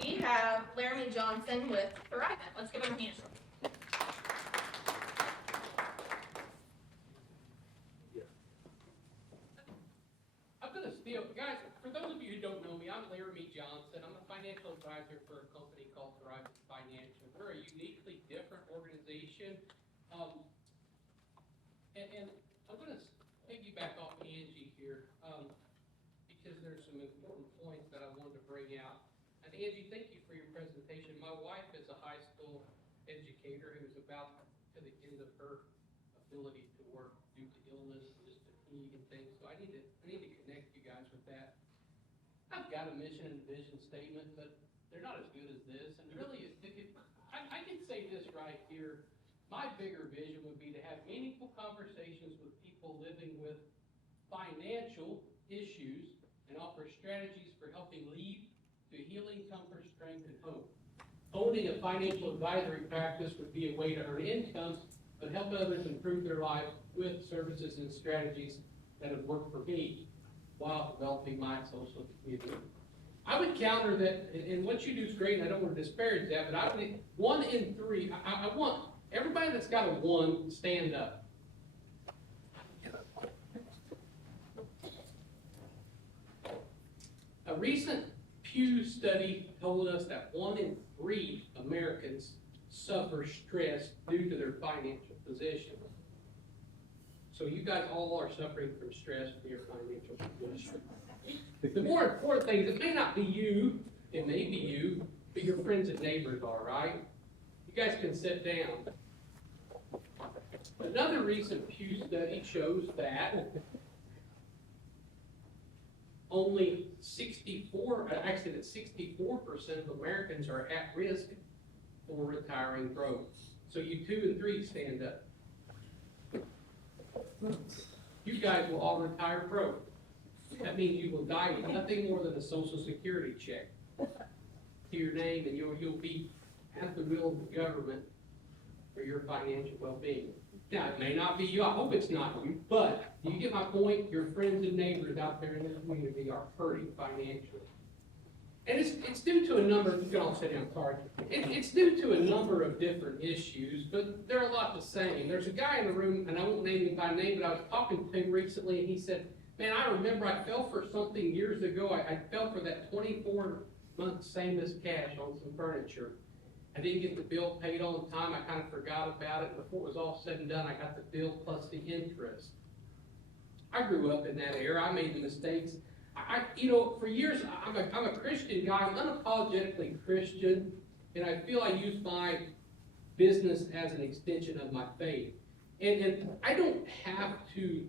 we have Laramie Johnson with Thrivent. Let's give him a hand. I'm going to steal, guys, for those of you who don't know me, I'm Laramie Johnson. I'm a financial advisor for a company called Thrivent Financial. We're a uniquely different organization. And I'm going to piggyback off Angie here because there's some important points that I wanted to bring out. And Angie, thank you for your presentation. My wife is a high school educator who's about to the end of her ability to work due to illness and just fatigue and things. So I need to connect you guys with that. I've got a mission and vision statement, but they're not as good as this. And really, I can say this right here. My bigger vision would be to have meaningful conversations with people living with financial issues and offer strategies for helping lead to healing, comfort, strength, and hope. Owning a financial advisory practice would be a way to earn income, but help others improve their lives with services and strategies that have worked for me while developing my social community. I would counter that, and what you do is great, and I don't want to disparage that, but I would, 1 in 3, I want everybody that's got a 1, stand up. A recent Pew study told us that 1 in 3 Americans suffer stress due to their financial position. So you guys all are suffering from stress from your financial position. The more important thing is it may not be you, it may be you, but your friends and neighbors are, right? You guys can sit down. Another recent Pew study shows that only 64% of Americans are at risk for retiring broke. So you 2 and 3 stand up. You guys will all retire broke. That means you will die with nothing more than a Social Security check to your name, and you'll be at the will of the government for your financial well-being. Now, it may not be you. I hope it's not you, but you get my point? Your friends and neighbors out there in the community are hurting financially. And it's due to a number, you can all sit down, sorry. It's due to a number of different issues, but they're a lot the same. There's a guy in the room, and I won't name him by name, but I was talking to him recently, and he said, man, I remember I fell for something years ago. I fell for that 24-month same-as cash on some furniture. I didn't get the bill paid on time. I kind of forgot about it. Before it was all said and done, I got the bill plus the interest. I grew up in that era. I made the mistakes. For years, I'm a Christian guy. I'm unapologetically Christian, and I feel I use my business as an extension of my faith. And I don't have to,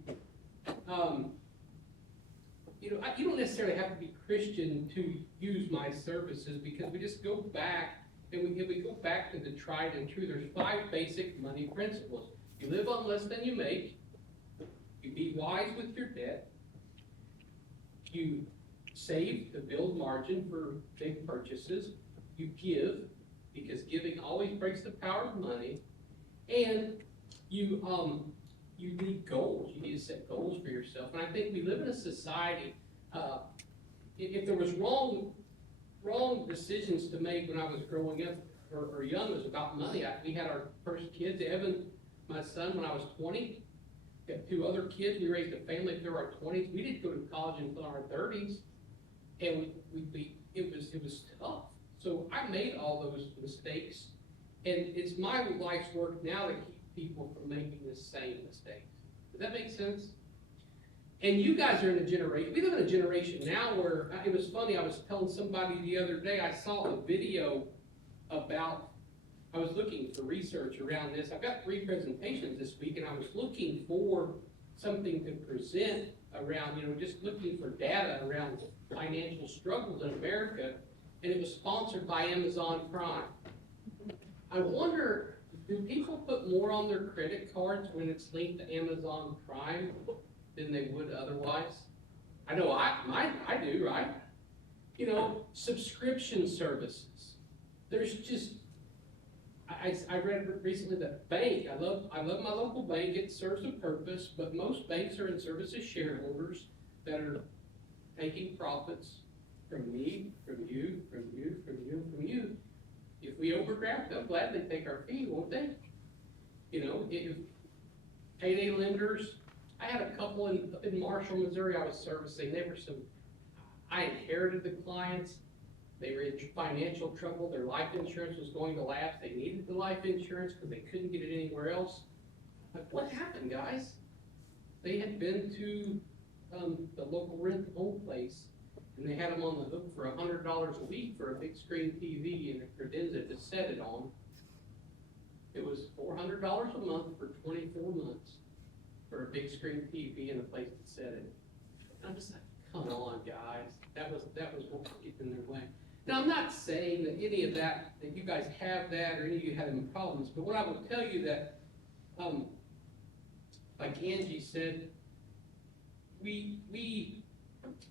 you don't necessarily have to be Christian to use my services, because we just go back, and we go back to the tried and true. There's 5 basic money principles. You live on less than you make. You be wise with your debt. You save to build margin for big purchases. You give, because giving always breaks the power of money. And you need goals. You need to set goals for yourself. And I think we live in a society, if there was wrong decisions to make when I was growing up or young, it was about money. We had our first kids, Evan, my son, when I was 20. We had 2 other kids. We raised a family through our 20s. We didn't go to college until our 30s, and it was tough. So I made all those mistakes, and it's my life's work now to keep people from making the same mistakes. Does that make sense? And you guys are in a generation, we live in a generation now where, it was funny, I was telling somebody the other day, I saw a video about, I was looking for research around this. I've got 3 presentations this week, and I was looking for something to present around, just looking for data around financial struggles in America, and it was sponsored by Amazon Prime. I wonder, do people put more on their credit cards when it's linked to Amazon Prime than they would otherwise? I know I do, right? Subscription services. There's just, I read recently that bank, I love my local bank, it serves a purpose, but most banks are in service of shareholders that are taking profits from me, from you, from you, from you, from you. If we overdraft, they'll gladly take our fee, won't they? You know, if payday lenders, I had a couple up in Marshall, Missouri I was servicing. I inherited the clients. They were in financial trouble. Their life insurance was going to lapse. They needed the life insurance because they couldn't get it anywhere else. But what happened, guys? They had been to the local rent-home place, and they had them on the hook for $100 a week for a big screen TV and a credenza to set it on. It was $400 a month for 24 months for a big screen TV and a place to set it. And I'm just like, come on, guys. That was what was getting in their way. Now, I'm not saying that any of that you guys have that or any of you had any problems, but what I will tell you that, like Angie said,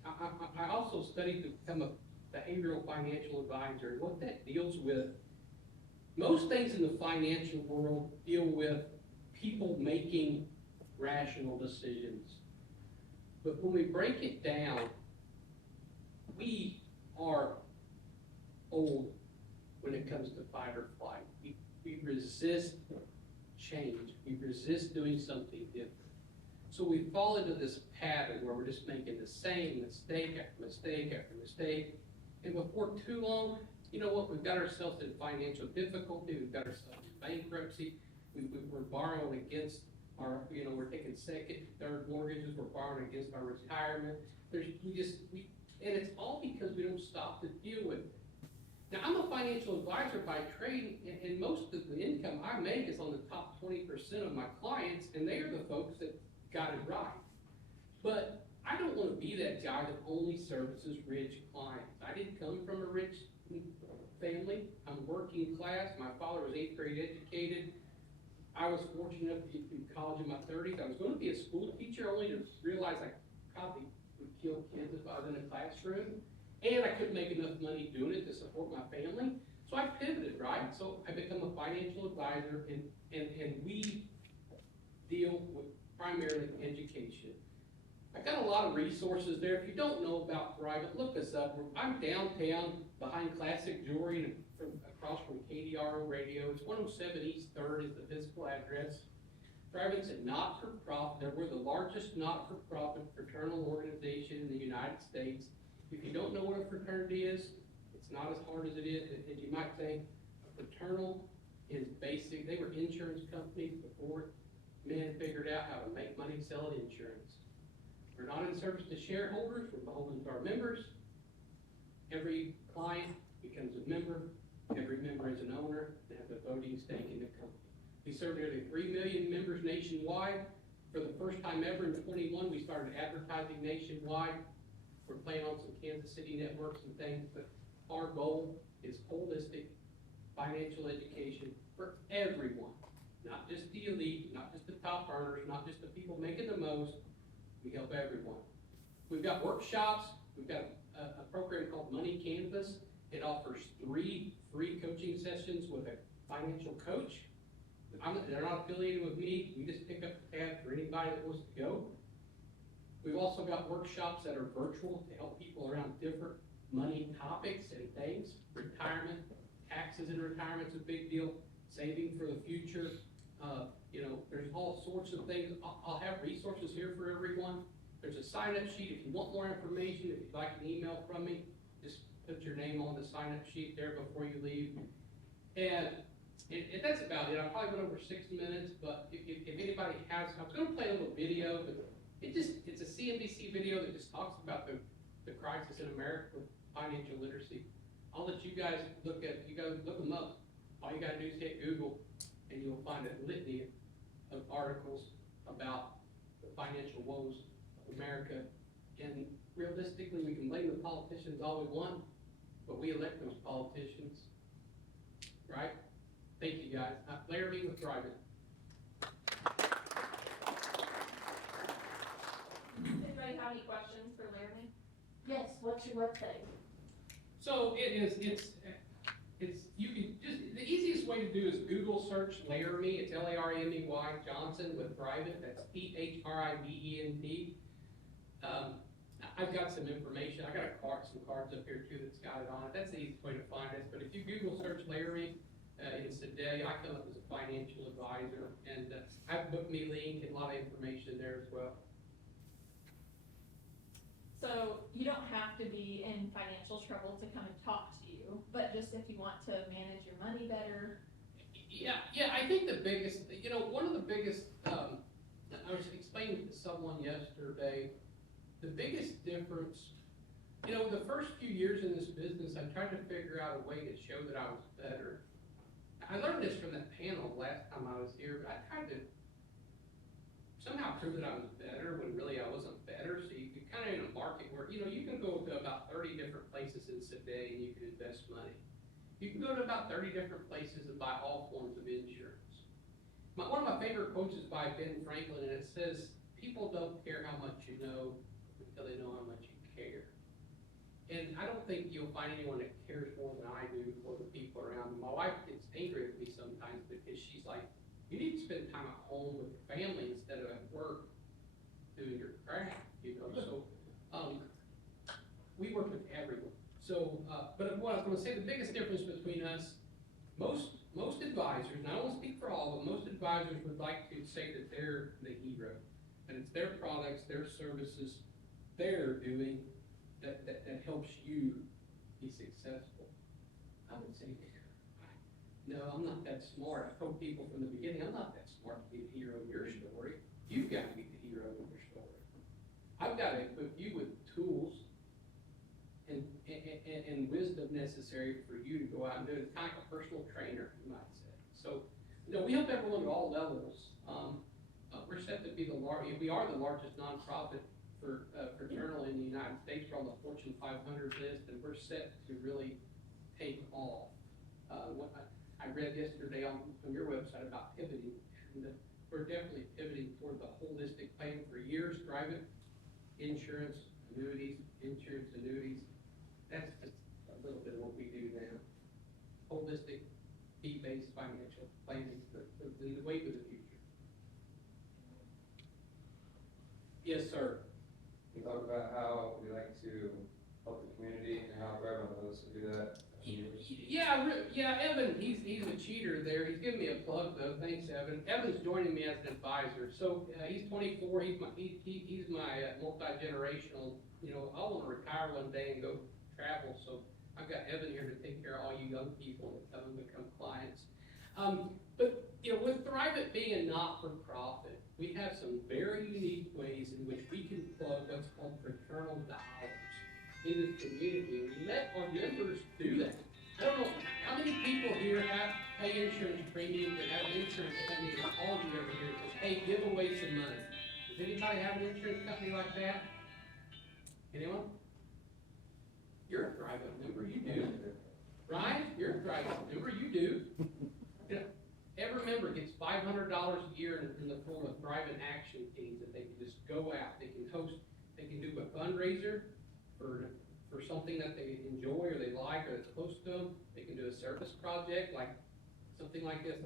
I also studied to become a behavioral financial advisor, and what that deals with, most things in the financial world deal with people making rational decisions. But when we break it down, we are old when it comes to fight or flight. We resist change. We resist doing something different. So we fall into this pattern where we're just making the same mistake after mistake after mistake. And before too long, you know what? We've got ourselves in financial difficulty. We've got ourselves in bankruptcy. We're borrowing against we're taking second, third mortgages. We're borrowing against our retirement. And it's all because we don't stop to deal with it. Now, I'm a financial advisor by trade, and most of the income I make is on the top 20% of my clients, and they are the folks that got it right. But I don't want to be that guy that only services rich clients. I didn't come from a rich family. I'm working class. My father was 8th grade educated. I was fortunate enough to get through college in my 30s. I was going to be a school teacher, only to realize I probably would kill kids if I was in a classroom. And I couldn't make enough money doing it to support my family. So I pivoted, right? So I become a financial advisor, and we deal with primarily education. I've got a lot of resources there. If you don't know about Thrivent, look us up. I'm downtown behind Classic Jewelry and across from KDRO Radio. It's 107 East 3rd is the physical address. Thrivent's a not-for-profit. We're the largest not-for-profit fraternal organization in the United States. If you don't know what a fraternity is, it's not as hard as it is, as you might think. A fraternal is basic. They were insurance companies before men figured out how to make money selling insurance. We're not in service to shareholders. We're beholden to our members. Every client becomes a member. Every member is an owner and has a voting stake in the company. We serve nearly 3 million members nationwide. For the first time ever in 21, we started advertising nationwide. We're playing on some Kansas City networks and things, but our goal is holistic financial education for everyone, not just the elite, not just the top earners, not just the people making the most. We help everyone. We've got workshops. We've got a program called Money Canvas. It offers 3 free coaching sessions with a financial coach. They're not affiliated with me. We just pick up the tab for anybody that wants to go. We've also got workshops that are virtual to help people around different money topics and things. Retirement, taxes in retirement is a big deal. Saving for the future. There's all sorts of things. I'll have resources here for everyone. There's a sign-up sheet. If you want more information, if you'd like an email from me, just put your name on the sign-up sheet there before you leave. And that's about it. I probably went over 6 minutes, but if anybody has, I was going to play a little video, but it's a CNBC video that just talks about the crisis in America with financial literacy. I'll let you guys look them up. All you gotta do is hit Google, and you'll find a litany of articles about the financial woes of America. And realistically, we can blame the politicians all we want, but we elect those politicians, right? Thank you, guys. Laramie with Thrivent. Anybody have any questions for Laramie? Yes, what's your website? So you can just, the easiest way to do is Google search Laramie. It's Laramey Johnson with Thrivent. That's Thrivent. I've got some information, I got some cards up here too that's got it on it, that's the easiest way to find us, but if you Google search Laramie, in Sedalia, I come up as a financial advisor, and, I've booked me link and a lot of information there as well. So you don't have to be in financial trouble to come and talk to you, but just if you want to manage your money better. Yeah, I think the biggest, one of the biggest, I was explaining to someone yesterday, the biggest difference, the first few years in this business, I tried to figure out a way to show that I was better. I learned this from that panel last time I was here, but I tried to somehow prove that I was better when really I wasn't better. So you could kind of in a market where, you can go to about 30 different places in Sedalia and you can invest money. You can go to about 30 different places and buy all forms of insurance. One of my favorite quotes is by Ben Franklin, and it says, people don't care how much you know until they know how much you care. And I don't think you'll find anyone that cares more than I do for the people around me. My wife gets angry at me sometimes because she's like, you need to spend time at home with your family instead of at work doing your craft, So, we work with everyone. So, but what I was gonna say, the biggest difference between us, most advisors, and I don't wanna speak for all, but most advisors would like to say that they're the hero. And it's their products, their services, they're doing that helps you be successful. I would say, no, I'm not that smart. I told people from the beginning, I'm not that smart to be the hero of your story. You've got to be the hero of your story. I've got to equip you with tools and wisdom necessary for you to go out and do it. It's kind of like a personal trainer, you might say. So, we help everyone at all levels. We're set to be we are the largest nonprofit fraternal in the United States. We're on the Fortune 500 list, and we're set to really take off. What I read yesterday on your website about pivoting, and we're definitely pivoting toward the holistic plan. For years, Thrivent, insurance, annuities, that's just a little bit of what we do now. Holistic, fee-based financial planning, the way to the future. Yes, sir. We talk about how we like to help the community and how Thrivent knows to do that. Yeah, Evan, he's a cheater there. He's giving me a plug though. Thanks, Evan. Evan's joining me as an advisor. So he's 24. He's my multi-generational. I want to retire one day and go travel. So I've got Evan here to take care of all you young people that come and become clients. But with Thrivent being a not-for-profit, we have some very unique ways in which we can plug what's called fraternal dollars into the community, and we let our members do that. I don't know how many people here pay insurance premiums and have an insurance company that calls you every year and says, hey, give away some money. Does anybody have an insurance company like that? Anyone? You're a Thrivent member, you do. Ryan, you're a Thrivent member, you do. Every member gets $500 a year in the form of Thrivent action teams that they can just go out, they can host, they can do a fundraiser for something that they enjoy or they like or that's close to them. They can do a service project like something like this,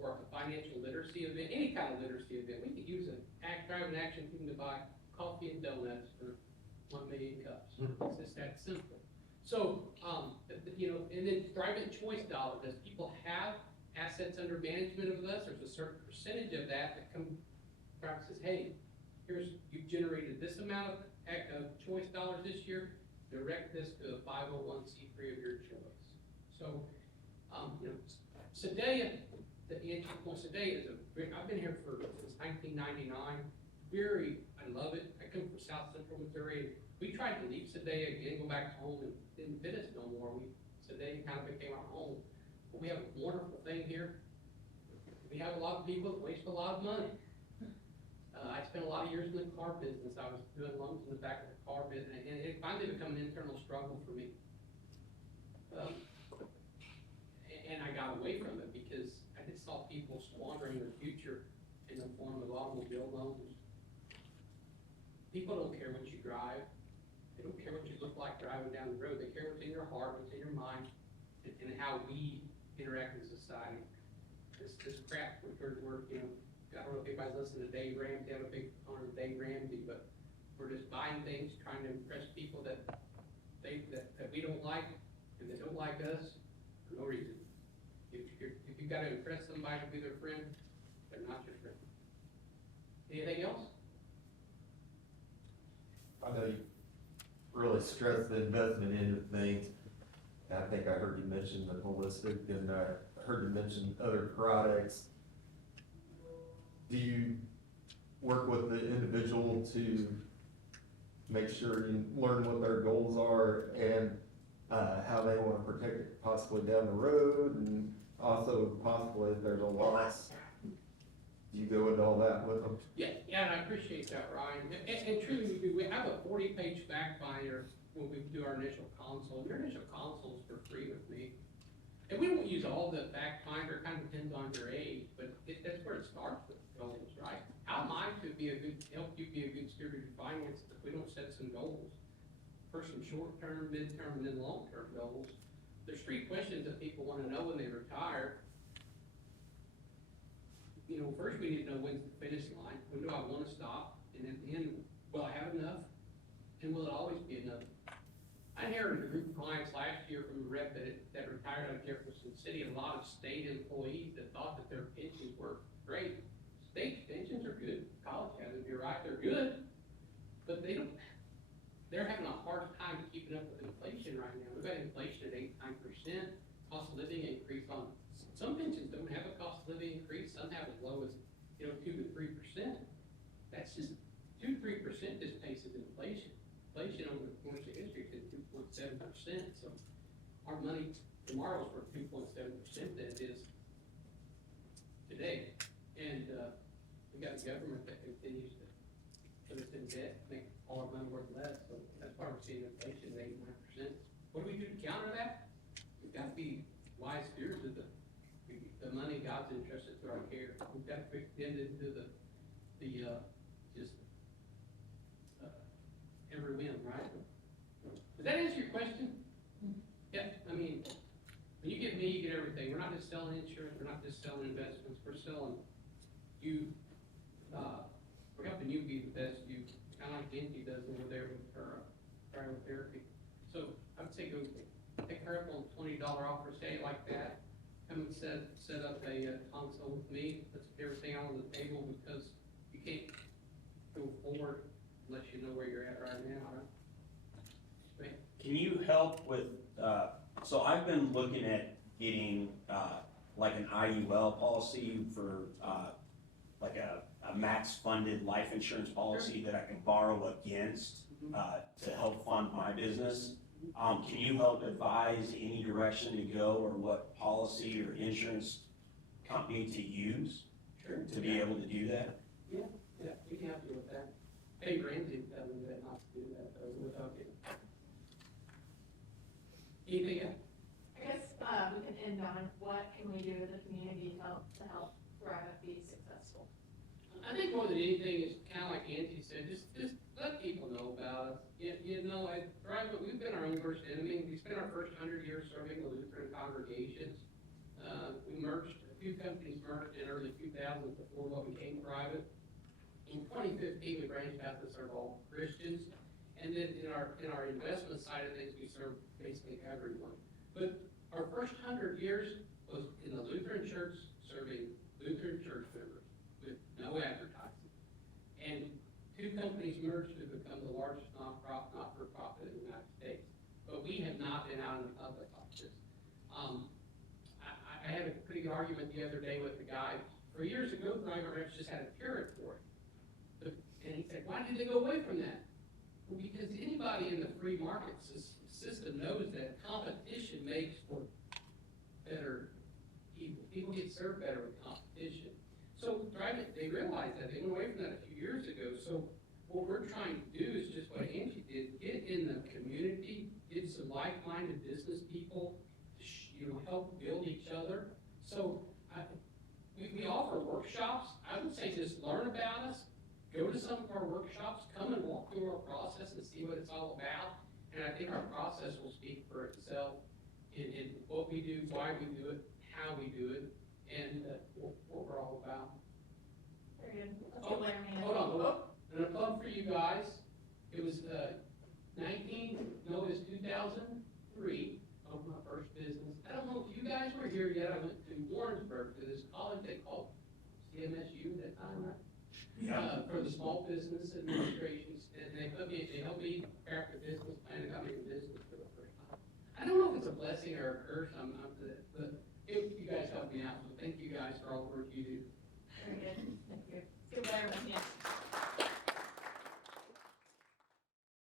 or a financial literacy event, any kind of literacy event. We could use an Thrivent action team to buy coffee and donuts for 1 million cups. It's just that simple. So, and then Thrivent Choice Dollars, as people have assets under management of us, there's a certain percentage of that Thrivent says, hey, you've generated this amount of choice dollars this year, direct this to a 501c3 of your choice. So, Sedalia, Sedalia I've been here since 1999. I love it. I come from South Central Missouri. We tried to leave Sedalia again, go back home, and didn't fit us no more. Sedalia kind of became our home. But we have a wonderful thing here. We have a lot of people that waste a lot of money. I spent a lot of years in the car business. I was doing loans in the back of the car business, and it finally became an internal struggle for me. And I got away from it because I just saw people squandering their future in the form of automobile loans. People don't care what you drive. They don't care what you look like driving down the road. They care what's in your heart, what's in your mind, and how we interact in society. This crap, we're I don't know if anybody's listening to Dave Ramsey. I'm a big owner of Dave Ramsey, but we're just buying things, trying to impress people that we don't like, and they don't like us, for no reason. If you gotta impress somebody to be their friend, they're not your friend. Anything else? I know you really stress the investment end of things. I think I heard you mention the holistic, and I heard you mention other products. Do you work with the individual to make sure you learn what their goals are and how they want to protect it possibly down the road, and also possibly if there's a loss? Do you go into all that with them? Yeah, and I appreciate that, Ryan. And truly, we do. We have a 40-page fact finder when we do our initial console. Your initial console is for free with me. And we don't use all the fact finder, kind of depends on your age, but that's where it starts with goals, right? How am I to help you be a good steward of your finances if we don't set some goals? For some short-term, mid-term, and then long-term goals. There's 3 questions that people want to know when they retire. You know, first we need to know when's the finish line. When do I want to stop? And at the end, will I have enough? And will it always be enough? I inherited a group of clients last year from a rep that retired out of Jefferson City, a lot of state employees that thought that their pensions were great. State pensions are good, college has it, you're right, they're good, but they're having a hard time keeping up with inflation right now. We've got inflation at 8-9%, cost of living increase on, some pensions don't have a cost of living increase, some have as low as, 2 to 3%. That's just, 2-3% just paces inflation. Inflation over the course of history is 2.7%, so our money tomorrow's worth 2.7% than it is today. And we got a government that continues to put us in debt, make all our money worth less, so that's why we're seeing inflation at 8-9%. What do we do to counter that? We've got to be wise stewards of the money God's entrusted to our care. We've got to extend it into every whim, right? Does that answer your question? Yeah, I mean, when you get me, you get everything. We're not just selling insurance, we're not just selling investments, we're selling you, we're helping you be the best you, kind of like Angie does over there with her cryotherapy. So I would say go take her up on a $20 offer, say it like that. Come and set up a console with me, let's get everything out on the table, because you can't go forward unless you know where you're at right now, right? Can you help with, so I've been looking at getting, like an IUL policy for, like a max funded life insurance policy that I can borrow against, to help fund my business. Can you help advise any direction to go, or what policy or insurance company to use to be able to do that? Yeah, we can help you with that. Hey, Ramsey, tell me that not to do that, though, without it. Anything else? I guess, we can end on what can we do as a community to help Thrivent be successful? I think more than anything is kind of like Angie said, just let people know about us. At Thrivent, we've been our own worst enemy. We spent our first 100 years serving the Lutheran congregations. We merged, a few companies merged in early 2000 before what became Thrivent. In 2015, we branched out to serve all Christians. And then in our investment side of things, we serve basically everyone. But our first 100 years was in the Lutheran church, serving Lutheran church members with no advertising. And 2 companies merged to become the largest not-for-profit in the United States. But we have not been out in the public like this. I had a pretty good argument the other day with the guy. For years ago, Thrivent reps just had a territory. And he said, why did they go away from that? Well, because anybody in the free market system knows that competition makes for better people. People get served better with competition. So they realized that. They went away from that a few years ago. So what we're trying to do is just what Angie did, get in the community, get some like-minded business people, help build each other. So we offer workshops. I would say just learn about us. Go to some of our workshops, come and walk through our process and see what it's all about. And I think our process will speak for itself in what we do, why we do it, how we do it, and what we're all about. Very good. Let's Oh, get Larry in. hold on. And a plug for you guys. It was, 2003, of my first business. I don't know if you guys were here yet, I went to Warrensburg to this college they called CMSU at that time, right? For the small business administrations, and they helped me craft a business plan, and got me in business for the first time. I don't know if it's a blessing or a curse, but you guys helped me out, so thank you guys for all the work you do. Very good. Thank you. Feel better with me.